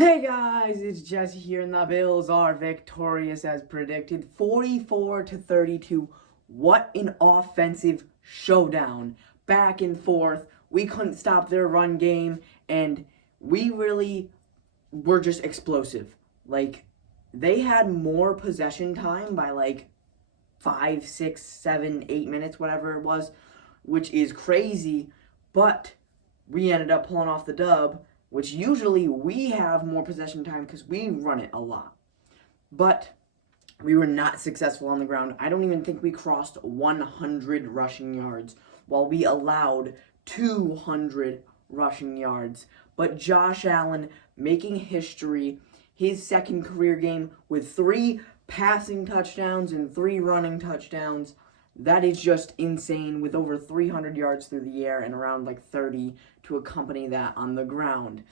Hey guys, it's Jesse here, and the Bills are victorious as predicted, 44-32. What an offensive showdown. Back and forth. We couldn't stop their run game, and we really were just explosive. They had more possession time by 5, 6, 7, 8 minutes, whatever it was, which is crazy, but we ended up pulling off the dub, which usually we have more possession time because we run it a lot. But we were not successful on the ground. I don't even think we crossed 100 rushing yards while we allowed 200 rushing yards. But Josh Allen making history, his second career game with 3 passing touchdowns and 3 running touchdowns. That is just insane, with over 300 yards through the air and around 30 to accompany that on the ground.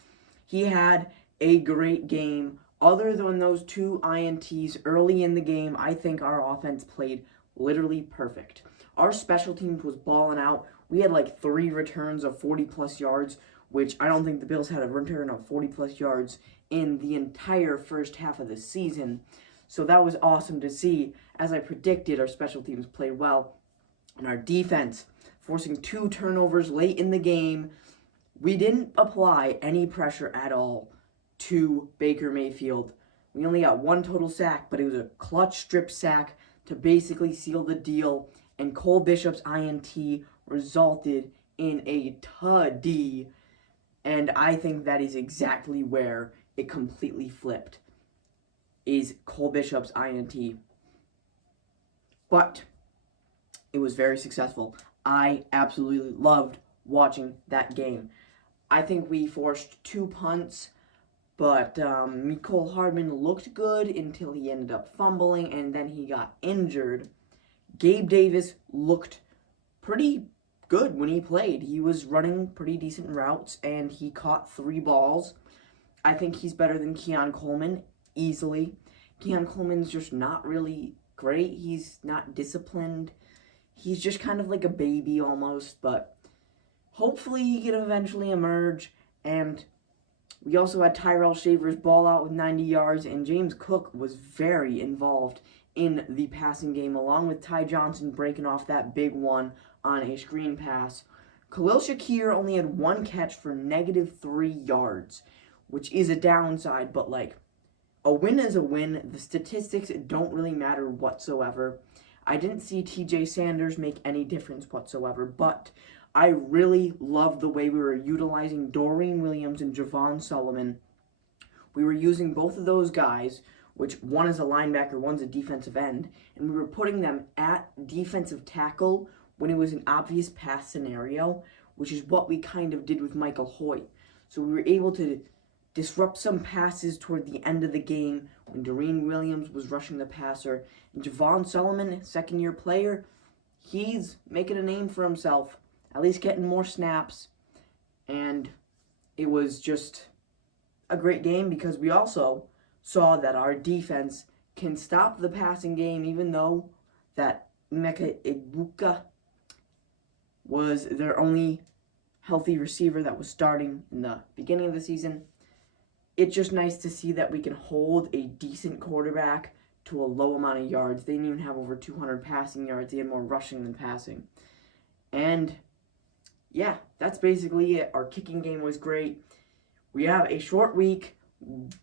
He had a great game. Other than those 2 INTs early in the game, I think our offense played literally perfect. Our special teams was balling out. We had 3 returns of 40-plus yards, which I don't think the Bills had a return of 40-plus yards in the entire first half of the season. So that was awesome to see. As I predicted, our special teams played well. And our defense, forcing 2 turnovers late in the game. We didn't apply any pressure at all to Baker Mayfield. We only got 1 total sack, but it was a clutch strip sack to basically seal the deal. And Cole Bishop's INT resulted in a TD. And I think that is exactly where it completely flipped, is Cole Bishop's INT. But it was very successful. I absolutely loved watching that game. I think we forced 2 punts, but Mecole Hardman looked good until he ended up fumbling, and then he got injured. Gabe Davis looked pretty good when he played. He was running pretty decent routes, and he caught 3 balls. I think he's better than Keon Coleman, easily. Keon Coleman's just not really great. He's not disciplined. He's just kind of like a baby almost, but hopefully he can eventually emerge. And we also had Tyrell Shavers ball out with 90 yards, and James Cook was very involved in the passing game, along with Ty Johnson breaking off that big one on a screen pass. Khalil Shakir only had 1 catch for -3 yards, which is a downside, but a win is a win. The statistics don't really matter whatsoever. I didn't see TJ Sanders make any difference whatsoever, but I really loved the way we were utilizing Doreen Williams and Javon Solomon. We were using both of those guys, which one is a linebacker, one's a defensive end, and we were putting them at defensive tackle when it was an obvious pass scenario, which is what we kind of did with Michael Hoyt. So we were able to disrupt some passes toward the end of the game when Doreen Williams was rushing the passer. And Javon Solomon, second-year player, he's making a name for himself, at least getting more snaps. And it was just a great game because we also saw that our defense can stop the passing game, even though that Emeka Egbuka was their only healthy receiver that was starting in the beginning of the season. It's just nice to see that we can hold a decent quarterback to a low amount of yards. They didn't even have over 200 passing yards. They had more rushing than passing. And yeah, that's basically it. Our kicking game was great. We have a short week.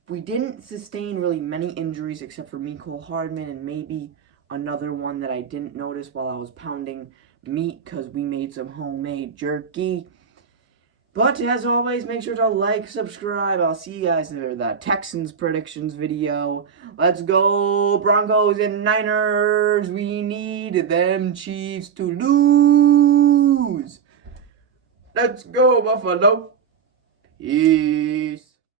We didn't sustain really many injuries except for Mecole Hardman and maybe another one that I didn't notice while I was pounding meat because we made some homemade jerky. But as always, make sure to like, subscribe. I'll see you guys in the Texans predictions video. Let's go, Broncos and Niners. We need them Chiefs to lose. Let's go, Buffalo. Peace.